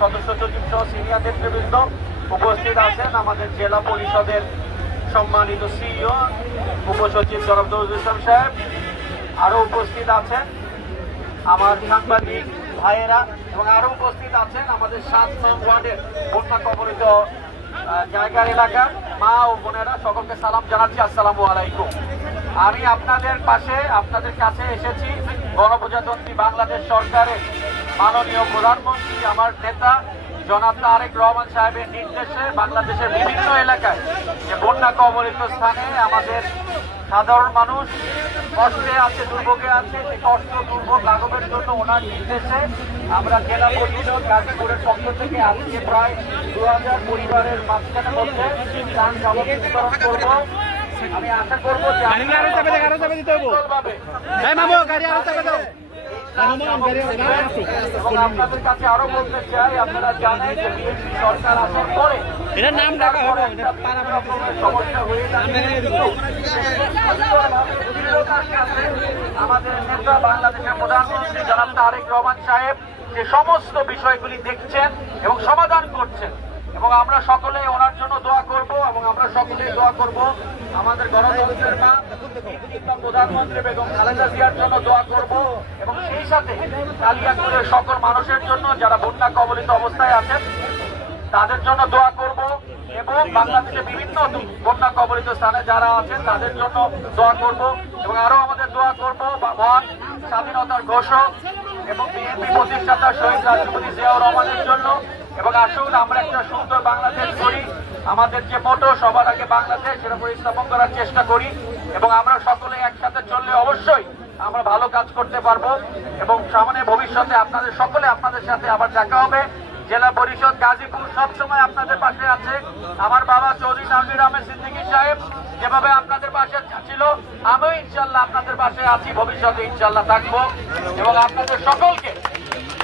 সদস্য সচিব সহ সিনিয়র নেতৃবৃন্দ উপস্থিত আছেন, আমাদের জেলা পরিষদের সম্মানিত সিইও উপসচিব জনাব নজরুল ইসলাম সাহেব, আরও উপস্থিত আছেন আমার সাংবাদিক ভাইয়েরা এবং আরও উপস্থিত আছেন আমাদের 7 নং ওয়ার্ডের বন্যা কবলিত জায়গার এলাকার মা ও বোনেরা। সকলকে সালাম জানাচ্ছি, আসসালামু আলাইকুম। আমি আপনাদের পাশে আপনাদের কাছে এসেছি গণপ্রজাতন্ত্রী বাংলাদেশ সরকারের মাননীয় প্রধানমন্ত্রী আমার নেতা জনাব তারেক রহমান সাহেবের নির্দেশে বাংলাদেশের বিভিন্ন এলাকায় যে বন্যা কবলিত স্থানে আমাদের সাধারণ মানুষ কষ্টে আছে, দুর্ভোগে আছে, সেই কষ্ট দুর্ভোগ লাঘবের জন্য ওনার নির্দেশে আমরা জেলা পরিষদ গাজীপুরের পক্ষ থেকে আজকে প্রায় 2000 পরিবারের মাঝখানে মধ্যে ত্রাণ সামগ্রী বিতরণ করব। আমি আশা করবো যে এবং আপনাদের কাছে আরো বলতে চাই, আপনারা জানেন যে বিএনপি সরকার আসার পরে সমস্যা হয়ে আমাদের নেতা বাংলাদেশের প্রধানমন্ত্রী জনাব তারেক রহমান সাহেব যে সমস্ত বিষয়গুলি দেখছেন এবং সমাধান করছেন, এবং আমরা সকলে ওনার জন্য দোয়া করব এবং আমরা সকলেই দোয়া করব আমাদের গণতন্ত্রের মা প্রধানমন্ত্রী বেগম খালেদা জিয়ার জন্য দোয়া করব, এবং সেই সাথে কালিয়াকৈরের সকল মানুষের জন্য যারা বন্যা কবলিত অবস্থায় আছেন তাদের জন্য দোয়া করব, এবং বাংলাদেশে বিভিন্ন বন্যা কবলিত স্থানে যারা আছেন তাদের জন্য দোয়া করব, এবং আরো আমাদের দোয়া করব মহান স্বাধীনতার ঘোষক এবং বিএনপি প্রতিষ্ঠাতা শহীদ রাষ্ট্রপতি জিয়াউর রহমানের জন্য। এবং আসুন আমরা একটা সুন্দর বাংলাদেশ করি, আমাদের যে মোটো সবার আগে বাংলাদেশ সেটা স্থাপন করার চেষ্টা করি, এবং আমরা সকলে একসাথে চললে অবশ্যই আমরা ভালো কাজ করতে পারবো, এবং সামনে ভবিষ্যতে আপনাদের সকলে আপনাদের সাথে আবার দেখা হবে। জেলা পরিষদ গাজীপুর সবসময় আপনাদের পাশে আছে। আমার বাবা চৌধুরী তানভীর আহমেদ সিদ্দিকী সাহেব যেভাবে আপনাদের পাশে ছিল, আমিও ইনশাল্লাহ আপনাদের পাশে আছি, ভবিষ্যতে ইনশাল্লাহ থাকবো। এবং আপনাদের সকলকে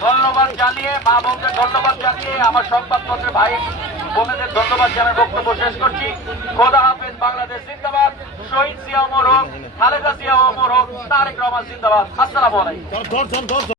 ধন্যবাদ জানিয়ে, মা বোনদের ধন্যবাদ জানিয়ে, আমার সংবাদপত্রের ভাই বোনেদের ধন্যবাদ জানিয়ে বক্তব্য শেষ করছি। খোদা হাফেজ। বাংলাদেশ জিন্দাবাদ। শহীদ জিয়া অমর হোক, খালেদা জিয়া অমর হোক, তারেক রহমান জিন্দাবাদ। আসসালামু আলাইকুম।